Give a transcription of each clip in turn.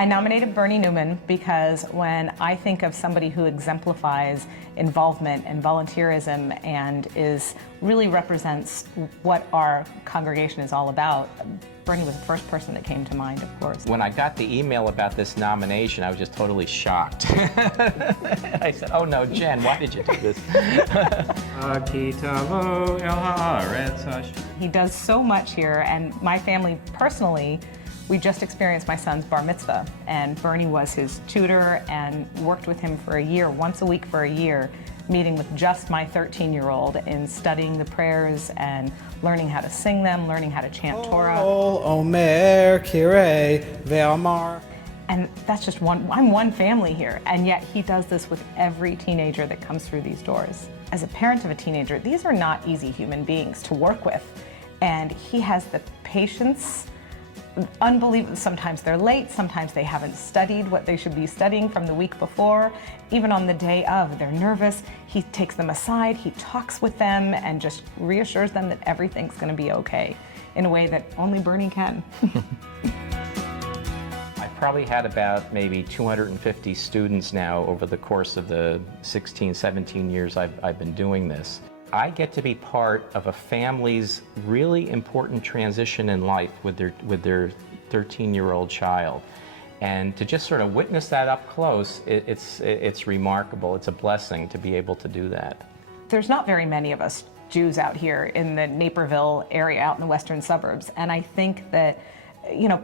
I nominated Bernie Newman because when I think of somebody who exemplifies involvement and volunteerism and really represents what our congregation is all about, Bernie was the first person that came to mind, of course. When I got the email about this nomination, I was just totally shocked. I said, oh no, Jen, why did you do this? He does so much here, and my family personally, we just experienced my son's Bar Mitzvah, and Bernie was his tutor and worked with him for a year, once a week for a year, meeting with just my 13-year-old in studying the prayers and learning how to sing them, learning how to chant Torah. Omer, Kirei, Ve'amar. And that's just I'm one family here, and yet he does this with every teenager that comes through these doors. As a parent of a teenager, these are not easy human beings to work with, and he has the patience. Unbelievable. Sometimes they're late, sometimes they haven't studied what they should be studying from the week before. Even on the day of, they're nervous. He takes them aside, he talks with them and just reassures them that everything's going to be okay in a way that only Bernie can. I've probably had about maybe 250 students now over the course of the 16, 17 years I've been doing this. I get to be part of a family's really important transition in life with their 13-year-old child. And to just sort of witness that up close, it's remarkable. It's a blessing to be able to do that. There's not very many of us Jews out here in the Naperville area, out in the western suburbs. And I think that,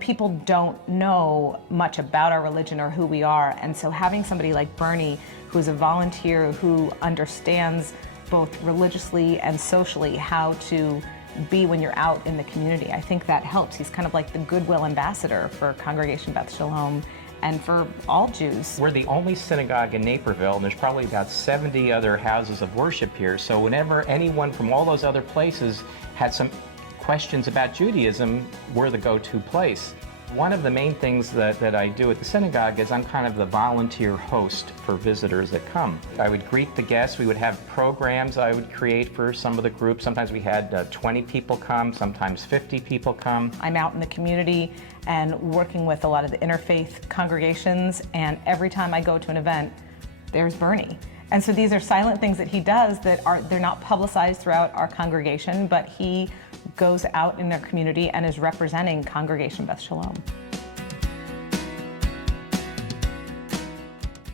people don't know much about our religion or who we are. And so having somebody like Bernie, who's a volunteer, who understands both religiously and socially how to be when you're out in the community, I think that helps. He's kind of like the goodwill ambassador for Congregation Beth Shalom and for all Jews. We're the only synagogue in Naperville, and there's probably about 70 other houses of worship here. So whenever anyone from all those other places had some questions about Judaism, we're the go-to place. One of the main things that I do at the synagogue is I'm kind of the volunteer host for visitors that come. I would greet the guests. We would have programs I would create for some of the groups. Sometimes we had 20 people come, sometimes 50 people come. I'm out in the community and working with a lot of the interfaith congregations, and every time I go to an event, there's Bernie. And so these are silent things that he does that they're not publicized throughout our congregation, but he goes out in their community and is representing Congregation Beth Shalom.